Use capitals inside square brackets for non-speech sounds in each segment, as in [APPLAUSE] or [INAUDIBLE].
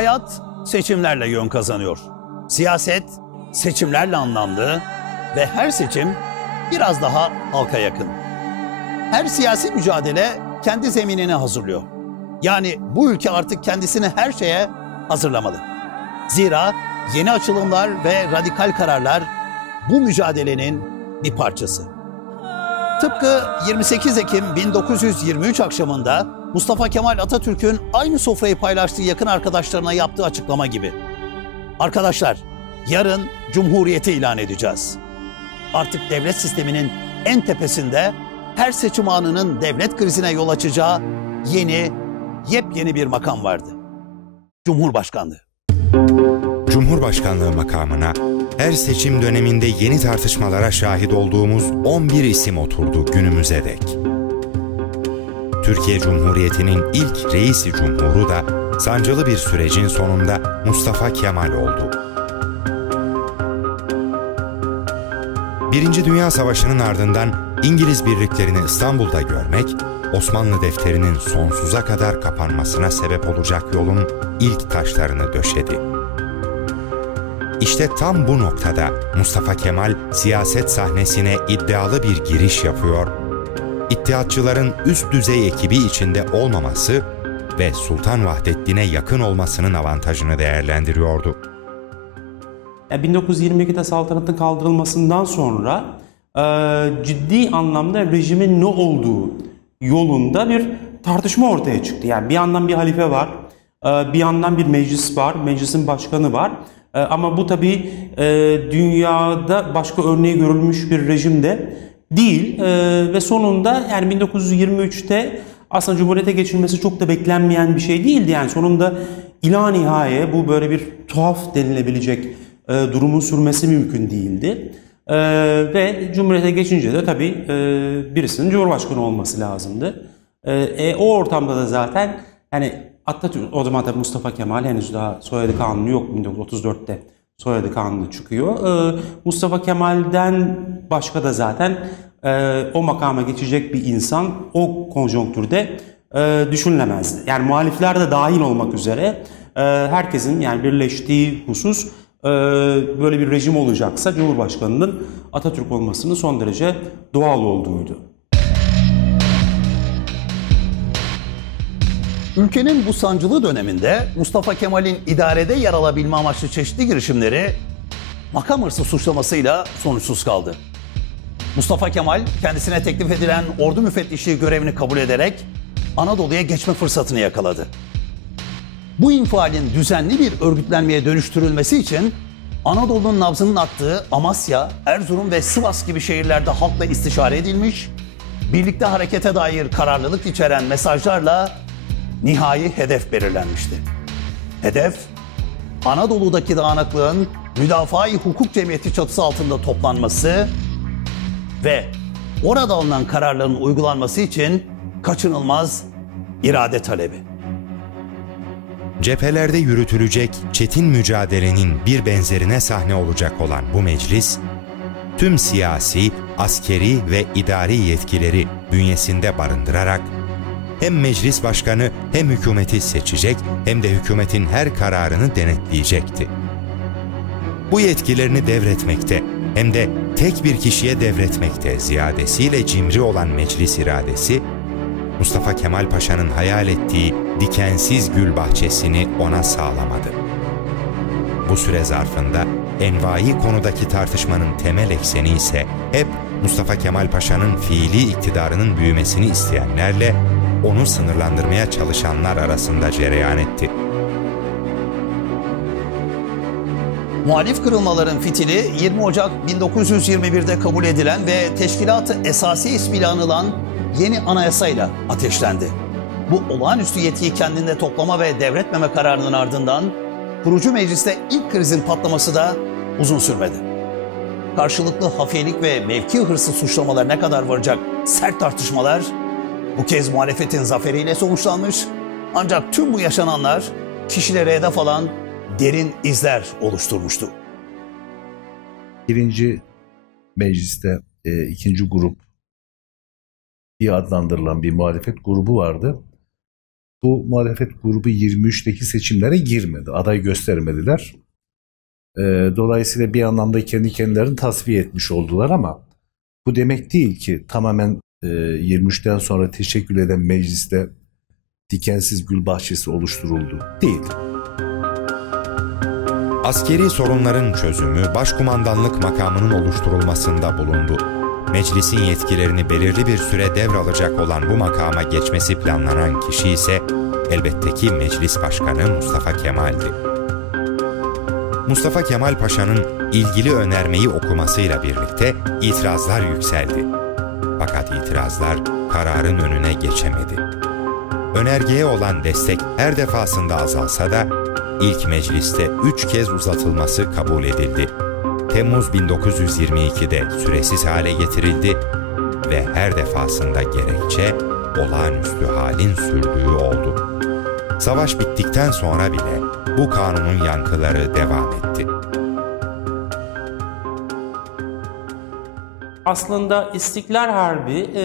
Hayat seçimlerle yön kazanıyor. Siyaset seçimlerle anlamlı ve her seçim biraz daha halka yakın. Her siyasi mücadele kendi zeminini hazırlıyor. Yani bu ülke artık kendisini her şeye hazırlamalı. Zira yeni açılımlar ve radikal kararlar bu mücadelenin bir parçası. Tıpkı 28 Ekim 1923 akşamında Mustafa Kemal Atatürk'ün aynı sofrayı paylaştığı yakın arkadaşlarına yaptığı açıklama gibi. Arkadaşlar, yarın Cumhuriyeti ilan edeceğiz. Artık devlet sisteminin en tepesinde her seçim anının devlet krizine yol açacağı yeni, yepyeni bir makam vardı. Cumhurbaşkanlığı. Cumhurbaşkanlığı makamına her seçim döneminde yeni tartışmalara şahit olduğumuz 11 isim oturdu günümüze dek. Türkiye Cumhuriyeti'nin ilk reisi cumhuru da sancılı bir sürecin sonunda Mustafa Kemal oldu. Birinci Dünya Savaşı'nın ardından İngiliz birliklerini İstanbul'da görmek, Osmanlı defterinin sonsuza kadar kapanmasına sebep olacak yolun ilk taşlarını döşedi. İşte tam bu noktada Mustafa Kemal siyaset sahnesine iddialı bir giriş yapıyor, İttihatçıların üst düzey ekibi içinde olmaması ve Sultan Vahdettin'e yakın olmasının avantajını değerlendiriyordu. 1922'de saltanatın kaldırılmasından sonra e, ciddi anlamda rejimin ne olduğu yolunda bir tartışma ortaya çıktı. Yani bir yandan bir halife var, e, bir yandan bir meclis var, meclisin başkanı var. E, ama bu tabii dünyada başka örneği görülmüş bir rejimde değil ve sonunda yani 1923'te aslında Cumhuriyete geçilmesi çok da beklenmeyen bir şey değildi. Yani sonunda ila nihaye bu böyle bir tuhaf denilebilecek e, durumun sürmesi mümkün değildi. E, ve Cumhuriyete geçince de tabii e, birisinin Cumhurbaşkanı olması lazımdı. E, e, o ortamda da zaten yani Atatürk, o zaman tabii Mustafa Kemal henüz daha soyadı kanunu yok 1934'te soyadı kanunu çıkıyor. E, Mustafa Kemal'den başka da zaten e, o makama geçecek bir insan o konjonktürde e, düşünülemezdi. Yani muhalifler de dahil olmak üzere e, herkesin yani birleştiği husus e, böyle bir rejim olacaksa Cumhurbaşkanı'nın Atatürk olmasının son derece doğal olduğuydu. Ülkenin bu sancılı döneminde Mustafa Kemal'in idarede yer alabilme amaçlı çeşitli girişimleri makam hırsı suçlamasıyla sonuçsuz kaldı. Mustafa Kemal kendisine teklif edilen ordu müfettişliği görevini kabul ederek Anadolu'ya geçme fırsatını yakaladı. Bu infialin düzenli bir örgütlenmeye dönüştürülmesi için Anadolu'nun nabzının attığı Amasya, Erzurum ve Sivas gibi şehirlerde halkla istişare edilmiş, birlikte harekete dair kararlılık içeren mesajlarla nihai hedef belirlenmişti. Hedef, Anadolu'daki dağınıklığın müdafaa-i hukuk cemiyeti çatısı altında toplanması ve orada alınan kararların uygulanması için kaçınılmaz irade talebi. Cephelerde yürütülecek çetin mücadelenin bir benzerine sahne olacak olan bu meclis, tüm siyasi, askeri ve idari yetkileri bünyesinde barındırarak hem meclis başkanı hem hükümeti seçecek hem de hükümetin her kararını denetleyecekti. Bu yetkilerini devretmekte hem de tek bir kişiye devretmekte ziyadesiyle cimri olan meclis iradesi, Mustafa Kemal Paşa'nın hayal ettiği dikensiz gül bahçesini ona sağlamadı. Bu süre zarfında envai konudaki tartışmanın temel ekseni ise hep Mustafa Kemal Paşa'nın fiili iktidarının büyümesini isteyenlerle onu sınırlandırmaya çalışanlar arasında cereyan etti. Muhalif kırılmaların fitili 20 Ocak 1921'de kabul edilen ve Teşkilat-ı Esasi ismiyle anılan yeni anayasayla ateşlendi. Bu olağanüstü yetkiyi kendinde toplama ve devretmeme kararının ardından kurucu mecliste ilk krizin patlaması da uzun sürmedi. Karşılıklı hafiyelik ve mevki hırsı suçlamalar ne kadar varacak sert tartışmalar bu kez muhalefetin zaferiyle sonuçlanmış ancak tüm bu yaşananlar kişilere hedef alan derin izler oluşturmuştu. Birinci mecliste e, ikinci grup diye adlandırılan bir muhalefet grubu vardı. bu muhalefet grubu 23'teki seçimlere girmedi. Aday göstermediler. E, dolayısıyla bir anlamda kendi kendilerini tasfiye etmiş oldular ama bu demek değil ki tamamen e, 23'ten sonra teşekkür eden mecliste dikensiz gül bahçesi oluşturuldu. Değil. Askeri sorunların çözümü başkumandanlık makamının oluşturulmasında bulundu. Meclisin yetkilerini belirli bir süre devralacak olan bu makama geçmesi planlanan kişi ise elbette ki Meclis Başkanı Mustafa Kemal'di. Mustafa Kemal Paşa'nın ilgili önermeyi okumasıyla birlikte itirazlar yükseldi. Fakat itirazlar kararın önüne geçemedi. Önergeye olan destek her defasında azalsa da ilk mecliste üç kez uzatılması kabul edildi. Temmuz 1922'de süresiz hale getirildi ve her defasında gerekçe olağanüstü halin sürdüğü oldu. Savaş bittikten sonra bile bu kanunun yankıları devam etti. Aslında İstiklal Harbi e,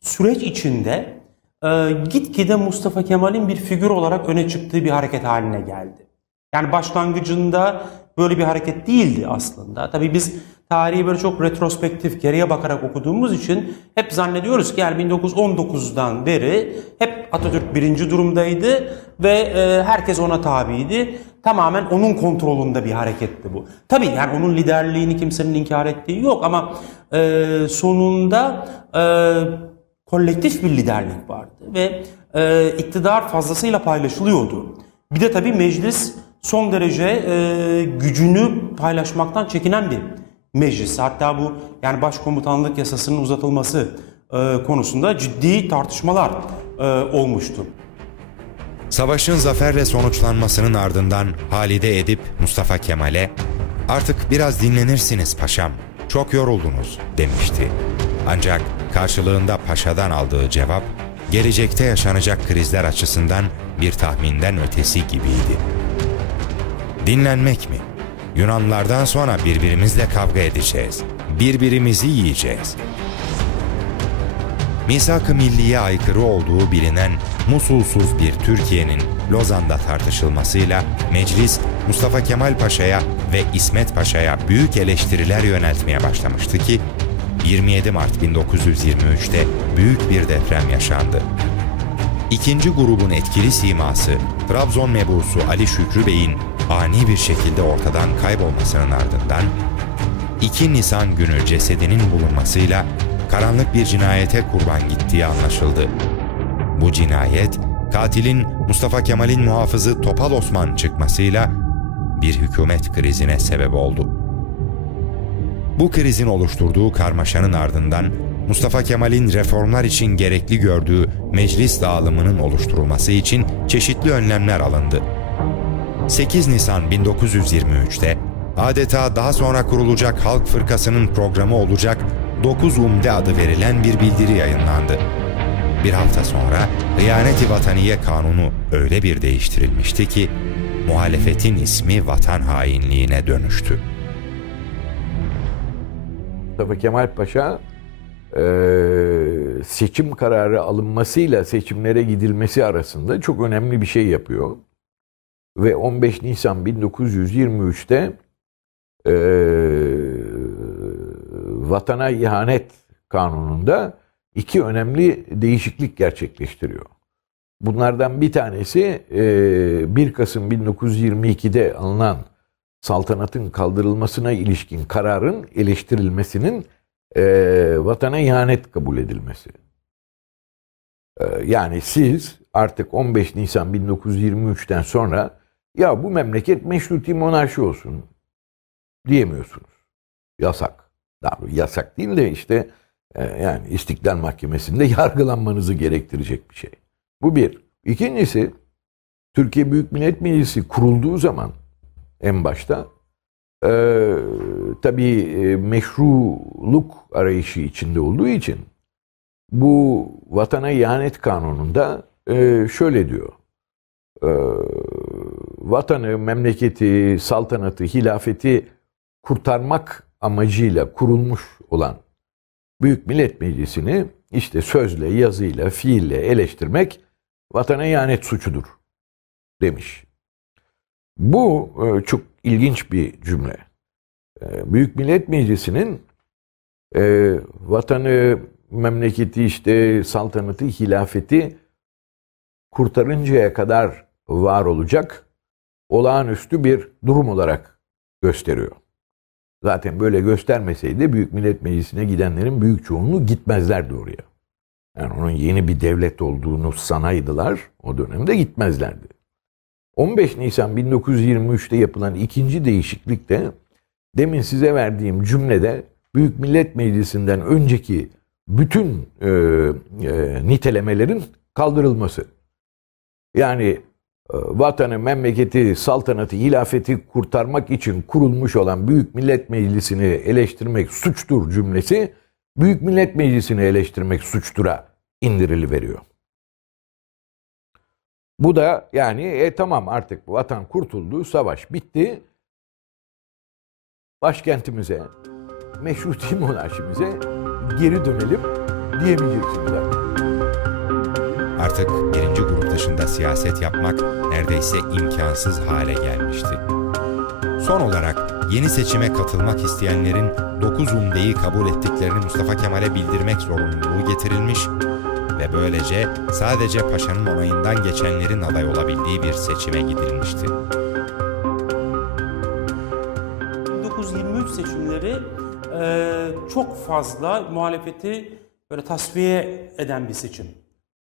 süreç içinde e, gitgide Mustafa Kemal'in bir figür olarak öne çıktığı bir hareket haline geldi. Yani başlangıcında böyle bir hareket değildi aslında. Tabii biz tarihi böyle çok retrospektif, geriye bakarak okuduğumuz için hep zannediyoruz ki yani 1919'dan beri hep Atatürk birinci durumdaydı ve e, herkes ona tabiydi. Tamamen onun kontrolünde bir hareketti bu. Tabii yani onun liderliğini kimsenin inkar ettiği yok ama e, sonunda e, kolektif bir liderlik vardı ve e, iktidar fazlasıyla paylaşılıyordu. Bir de tabii meclis son derece e, gücünü paylaşmaktan çekinen bir meclis. Hatta bu yani başkomutanlık yasasının uzatılması e, konusunda ciddi tartışmalar e, olmuştu. Savaşın zaferle sonuçlanmasının ardından Halide Edip Mustafa Kemal'e "Artık biraz dinlenirsiniz paşam. Çok yoruldunuz." demişti. Ancak karşılığında paşadan aldığı cevap gelecekte yaşanacak krizler açısından bir tahminden ötesi gibiydi. Dinlenmek mi? Yunanlardan sonra birbirimizle kavga edeceğiz. Birbirimizi yiyeceğiz. Misak-ı milliye aykırı olduğu bilinen Musulsuz bir Türkiye'nin Lozan'da tartışılmasıyla meclis Mustafa Kemal Paşa'ya ve İsmet Paşa'ya büyük eleştiriler yöneltmeye başlamıştı ki 27 Mart 1923'te büyük bir deprem yaşandı. İkinci grubun etkili siması Trabzon mebusu Ali Şükrü Bey'in ani bir şekilde ortadan kaybolmasının ardından 2 Nisan günü cesedinin bulunmasıyla karanlık bir cinayete kurban gittiği anlaşıldı. Bu cinayet katilin Mustafa Kemal'in muhafızı Topal Osman çıkmasıyla bir hükümet krizine sebep oldu. Bu krizin oluşturduğu karmaşanın ardından Mustafa Kemal'in reformlar için gerekli gördüğü meclis dağılımının oluşturulması için çeşitli önlemler alındı. 8 Nisan 1923'te adeta daha sonra kurulacak Halk Fırkası'nın programı olacak 9 Umde adı verilen bir bildiri yayınlandı. Bir hafta sonra Hıyanet-i Vataniye Kanunu öyle bir değiştirilmişti ki muhalefetin ismi vatan hainliğine dönüştü. Mustafa Kemal Paşa e, seçim kararı alınmasıyla seçimlere gidilmesi arasında çok önemli bir şey yapıyor. Ve 15 Nisan 1923'te e, vatana ihanet kanununda iki önemli değişiklik gerçekleştiriyor. Bunlardan bir tanesi 1 Kasım 1922'de alınan saltanatın kaldırılmasına ilişkin kararın eleştirilmesinin vatana ihanet kabul edilmesi. Yani siz artık 15 Nisan 1923'ten sonra ya bu memleket meşruti monarşi olsun diyemiyorsunuz. Yasak. Daha yasak değil de işte yani İstiklal Mahkemesi'nde [LAUGHS] yargılanmanızı gerektirecek bir şey. Bu bir. İkincisi Türkiye Büyük Millet Meclisi kurulduğu zaman en başta e, tabii e, meşruluk arayışı içinde olduğu için bu vatana ihanet kanununda e, şöyle diyor. E, vatanı, memleketi, saltanatı, hilafeti kurtarmak amacıyla kurulmuş olan Büyük Millet Meclisi'ni işte sözle, yazıyla, fiille eleştirmek vatana ihanet suçudur demiş. Bu e, çok ilginç bir cümle. E, Büyük Millet Meclisi'nin e, vatanı, memleketi işte saltanatı, hilafeti kurtarıncaya kadar var olacak olağanüstü bir durum olarak gösteriyor. Zaten böyle göstermeseydi Büyük Millet Meclisi'ne gidenlerin büyük çoğunluğu gitmezlerdi oraya. Yani onun yeni bir devlet olduğunu sanaydılar o dönemde gitmezlerdi. 15 Nisan 1923'te yapılan ikinci değişiklikte demin size verdiğim cümlede Büyük Millet Meclisi'nden önceki bütün e, e, nitelemelerin kaldırılması. Yani vatanı, memleketi, saltanatı, hilafeti kurtarmak için kurulmuş olan Büyük Millet Meclisi'ni eleştirmek suçtur cümlesi Büyük Millet Meclisi'ni eleştirmek suçtura indirili veriyor. Bu da yani e, tamam artık vatan kurtuldu, savaş bitti. Başkentimize, meşruti monarşimize geri dönelim diyemeyeceksiniz artık. Artık birinci grup dışında siyaset yapmak neredeyse imkansız hale gelmişti. Son olarak yeni seçime katılmak isteyenlerin 9 umdeyi kabul ettiklerini Mustafa Kemal'e bildirmek zorunluluğu getirilmiş ve böylece sadece paşanın onayından geçenlerin aday olabildiği bir seçime gidilmişti. 1923 seçimleri çok fazla muhalefeti böyle tasfiye eden bir seçim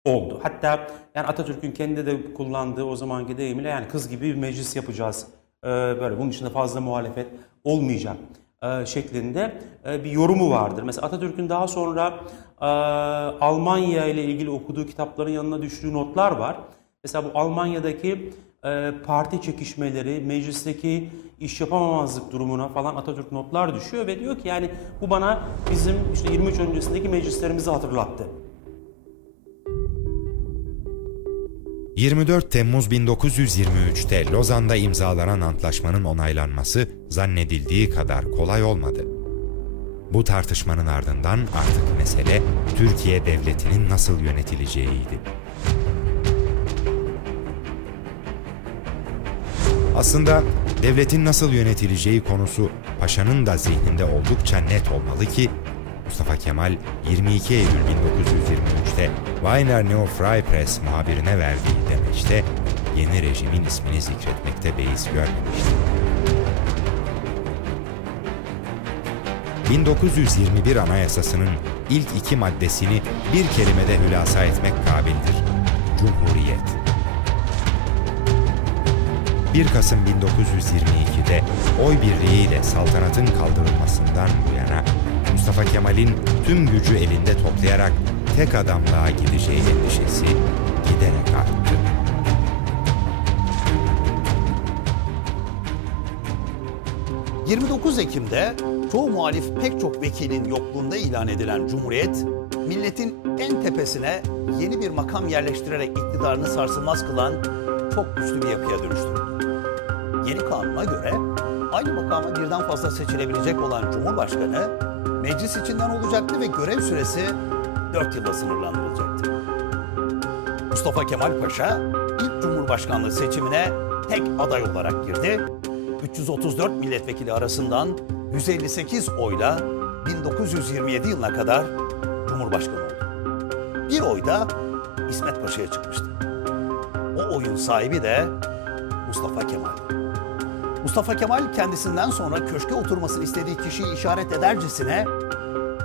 oldu. Hatta yani Atatürk'ün kendi de kullandığı o zamanki deyimiyle yani kız gibi bir meclis yapacağız. E, böyle bunun içinde fazla muhalefet olmayacak e, şeklinde e, bir yorumu vardır. Mesela Atatürk'ün daha sonra e, Almanya ile ilgili okuduğu kitapların yanına düştüğü notlar var. Mesela bu Almanya'daki e, parti çekişmeleri, meclisteki iş yapamamazlık durumuna falan Atatürk notlar düşüyor ve diyor ki yani bu bana bizim işte 23 öncesindeki meclislerimizi hatırlattı. 24 Temmuz 1923'te Lozan'da imzalanan antlaşmanın onaylanması zannedildiği kadar kolay olmadı. Bu tartışmanın ardından artık mesele Türkiye devletinin nasıl yönetileceğiydi. Aslında devletin nasıl yönetileceği konusu paşanın da zihninde oldukça net olmalı ki Mustafa Kemal 22 Eylül 1923'te Weiner Neo Frei Press muhabirine verdiği demeçte yeni rejimin ismini zikretmekte beis görmemişti. 1921 Anayasası'nın ilk iki maddesini bir kelimede hülasa etmek kabildir. Cumhuriyet. 1 Kasım 1922'de oy birliğiyle saltanatın kaldırılmasından bu yana Mustafa Kemal'in tüm gücü elinde toplayarak tek adamlığa gideceği endişesi giderek arttı. ...29 Ekim'de çoğu muhalif pek çok vekilin yokluğunda ilan edilen Cumhuriyet... ...milletin en tepesine yeni bir makam yerleştirerek iktidarını sarsılmaz kılan çok güçlü bir yapıya dönüştürüldü. Yeni kanuna göre aynı makama birden fazla seçilebilecek olan Cumhurbaşkanı meclis içinden olacaktı ve görev süresi 4 yıla sınırlandırılacaktı. Mustafa Kemal Paşa ilk Cumhurbaşkanlığı seçimine tek aday olarak girdi. 334 milletvekili arasından 158 oyla 1927 yılına kadar Cumhurbaşkanı oldu. Bir oy da İsmet Paşa'ya çıkmıştı. O oyun sahibi de Mustafa Kemal. Mustafa Kemal kendisinden sonra köşke oturmasını istediği kişiyi işaret edercesine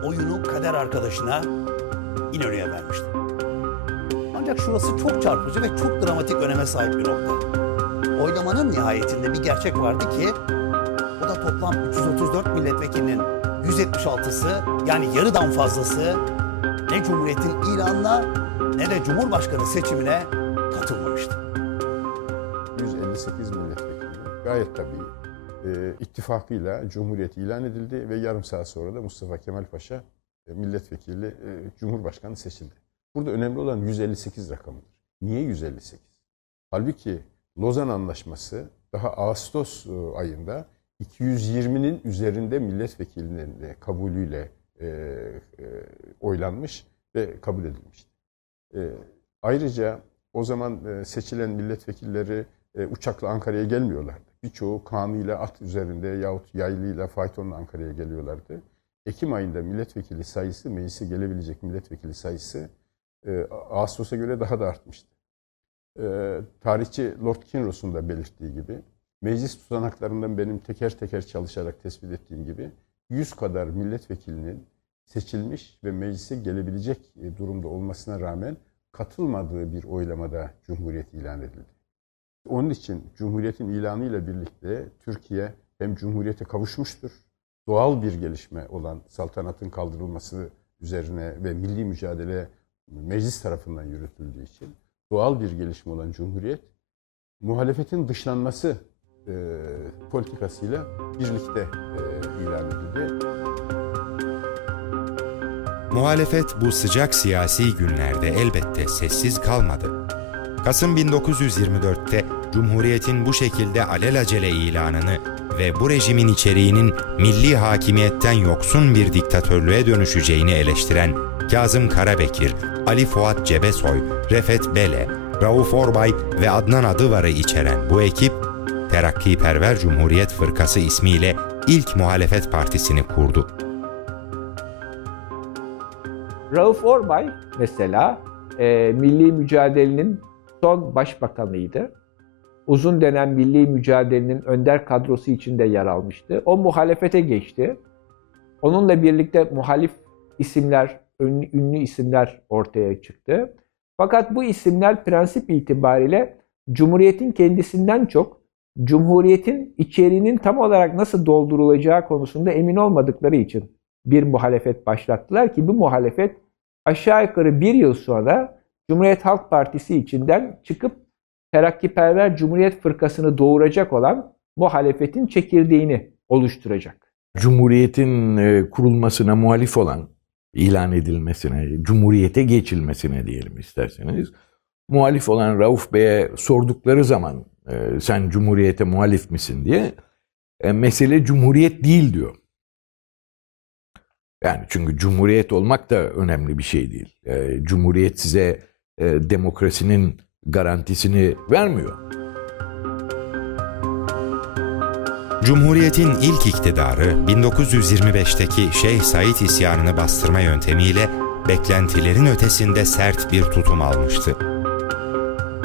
oyunu kader arkadaşına İnönü'ye vermişti. Ancak şurası çok çarpıcı ve çok dramatik öneme sahip bir nokta. Oylamanın nihayetinde bir gerçek vardı ki o da toplam 334 milletvekilinin 176'sı yani yarıdan fazlası ne Cumhuriyet'in ilanına ne de Cumhurbaşkanı seçimine katılmamıştı. Gayet tabii e, ittifakıyla Cumhuriyet ilan edildi ve yarım saat sonra da Mustafa Kemal Paşa e, milletvekili e, Cumhurbaşkanı seçildi. Burada önemli olan 158 rakamıdır. Niye 158? Halbuki Lozan Anlaşması daha Ağustos e, ayında 220'nin üzerinde milletvekilinin de kabulüyle e, e, oylanmış ve kabul edilmişti. E, ayrıca O zaman e, seçilen milletvekilleri e, uçakla Ankara'ya gelmiyorlardı. Birçoğu kanıyla, at üzerinde yahut yaylıyla, faytonla Ankara'ya geliyorlardı. Ekim ayında milletvekili sayısı, meclise gelebilecek milletvekili sayısı e, Ağustos'a göre daha da artmıştı. E, tarihçi Lord Kinross'un da belirttiği gibi meclis tutanaklarından benim teker teker çalışarak tespit ettiğim gibi 100 kadar milletvekilinin seçilmiş ve meclise gelebilecek e, durumda olmasına rağmen katılmadığı bir oylamada Cumhuriyet ilan edildi. Onun için Cumhuriyet'in ilanıyla birlikte Türkiye hem Cumhuriyet'e kavuşmuştur. Doğal bir gelişme olan saltanatın kaldırılması üzerine ve milli mücadele meclis tarafından yürütüldüğü için doğal bir gelişme olan Cumhuriyet muhalefetin dışlanması e, politikasıyla birlikte e, ilan edildi. Muhalefet bu sıcak siyasi günlerde elbette sessiz kalmadı. Kasım 1924'te Cumhuriyet'in bu şekilde alelacele ilanını ve bu rejimin içeriğinin milli hakimiyetten yoksun bir diktatörlüğe dönüşeceğini eleştiren Kazım Karabekir, Ali Fuat Cebesoy, Refet Bele, Rauf Orbay ve Adnan Adıvar'ı içeren bu ekip, Terakkiperver Cumhuriyet Fırkası ismiyle ilk muhalefet partisini kurdu. Rauf Orbay mesela e, milli mücadelenin son başbakanıydı. Uzun dönem milli mücadelenin önder kadrosu içinde yer almıştı. O muhalefete geçti. Onunla birlikte muhalif isimler, ünlü, isimler ortaya çıktı. Fakat bu isimler prensip itibariyle Cumhuriyet'in kendisinden çok Cumhuriyet'in içeriğinin tam olarak nasıl doldurulacağı konusunda emin olmadıkları için bir muhalefet başlattılar ki bu muhalefet aşağı yukarı bir yıl sonra Cumhuriyet Halk Partisi içinden çıkıp Terakkiperver Cumhuriyet Fırkası'nı doğuracak olan muhalefetin çekirdeğini oluşturacak. Cumhuriyetin e, kurulmasına muhalif olan, ilan edilmesine, Cumhuriyete geçilmesine diyelim isterseniz, muhalif olan Rauf Bey'e sordukları zaman e, sen Cumhuriyete muhalif misin diye e, mesele Cumhuriyet değil diyor. Yani çünkü cumhuriyet olmak da önemli bir şey değil. Cumhuriyet size e, demokrasinin garantisini vermiyor. Cumhuriyetin ilk iktidarı 1925'teki Şeyh Said isyanını bastırma yöntemiyle beklentilerin ötesinde sert bir tutum almıştı.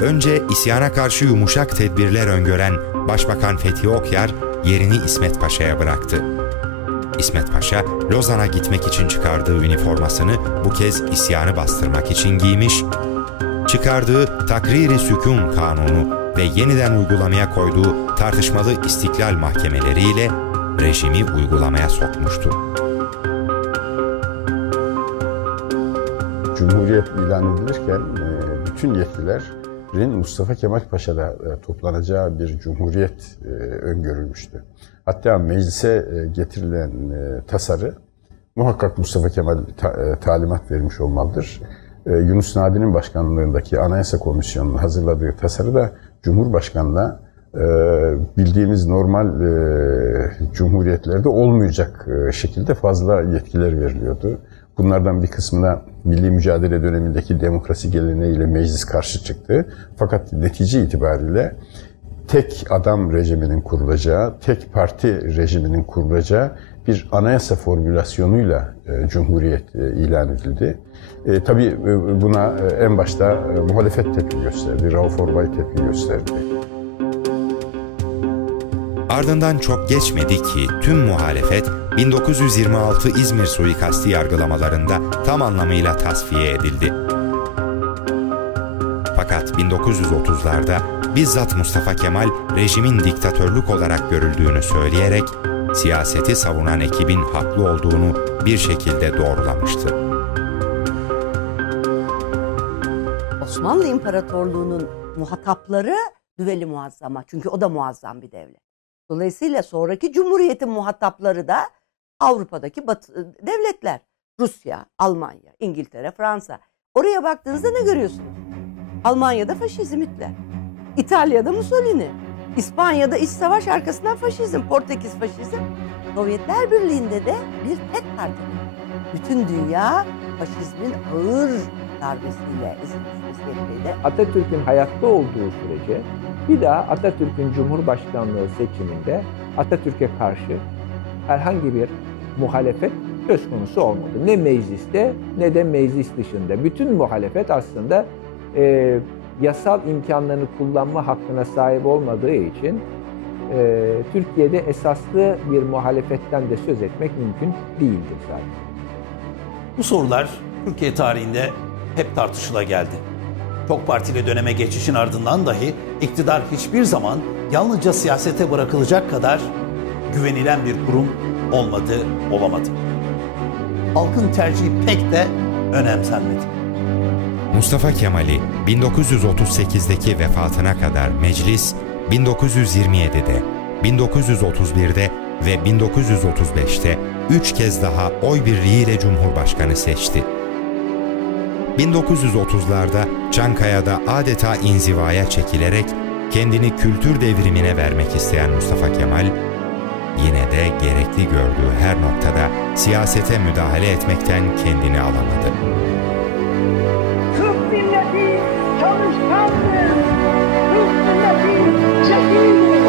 Önce isyana karşı yumuşak tedbirler öngören Başbakan Fethi Okyar yerini İsmet Paşa'ya bıraktı. İsmet Paşa, Lozan'a gitmek için çıkardığı üniformasını bu kez isyanı bastırmak için giymiş, çıkardığı Takriri Sükun Kanunu ve yeniden uygulamaya koyduğu tartışmalı istiklal mahkemeleriyle rejimi uygulamaya sokmuştu. Cumhuriyet ilan edilirken e, bütün yetkilerin Mustafa Kemal Paşa'da e, toplanacağı bir cumhuriyet e, öngörülmüştü. Hatta meclise getirilen tasarı muhakkak Mustafa Kemal talimat vermiş olmalıdır. Yunus Nadi'nin başkanlığındaki Anayasa Komisyonu'nun hazırladığı tasarı da Cumhurbaşkanı'na bildiğimiz normal cumhuriyetlerde olmayacak şekilde fazla yetkiler veriliyordu. Bunlardan bir kısmına milli mücadele dönemindeki demokrasi geleneğiyle meclis karşı çıktı. Fakat netice itibariyle tek adam rejiminin kurulacağı, tek parti rejiminin kurulacağı bir anayasa formülasyonuyla e, Cumhuriyet e, ilan edildi. E, tabii e, buna en başta e, muhalefet tepki gösterdi, Rauf Orbay tepki gösterdi. Ardından çok geçmedi ki tüm muhalefet 1926 İzmir suikasti yargılamalarında tam anlamıyla tasfiye edildi. Fakat 1930'larda bizzat Mustafa Kemal rejimin diktatörlük olarak görüldüğünü söyleyerek siyaseti savunan ekibin haklı olduğunu bir şekilde doğrulamıştı. Osmanlı İmparatorluğu'nun muhatapları Düveli Muazzama. Çünkü o da muazzam bir devlet. Dolayısıyla sonraki Cumhuriyet'in muhatapları da Avrupa'daki batı, devletler. Rusya, Almanya, İngiltere, Fransa. Oraya baktığınızda ne görüyorsunuz? Almanya'da faşizm Hitler. İtalya'da Mussolini. İspanya'da iç savaş arkasından faşizm, Portekiz faşizm. Sovyetler Birliği'nde de bir tek parti. Bütün dünya faşizmin ağır darbesiyle vaziyetteydi. Atatürk'ün hayatta olduğu sürece bir daha Atatürk'ün Cumhurbaşkanlığı seçiminde Atatürk'e karşı herhangi bir muhalefet söz konusu olmadı. Ne mecliste ne de meclis dışında. Bütün muhalefet aslında e, yasal imkanlarını kullanma hakkına sahip olmadığı için e, Türkiye'de esaslı bir muhalefetten de söz etmek mümkün değildir zaten. Bu sorular Türkiye tarihinde hep tartışıla geldi. Çok partili döneme geçişin ardından dahi iktidar hiçbir zaman yalnızca siyasete bırakılacak kadar güvenilen bir kurum olmadı, olamadı. Halkın tercihi pek de önemsenmedi. Mustafa Kemal'i 1938'deki vefatına kadar meclis 1927'de, 1931'de ve 1935'te üç kez daha oy birliğiyle Cumhurbaşkanı seçti. 1930'larda Çankaya'da adeta inzivaya çekilerek kendini kültür devrimine vermek isteyen Mustafa Kemal, yine de gerekli gördüğü her noktada siyasete müdahale etmekten kendini alamadı. Jackie Thomas Townsend, Mr. Jackie.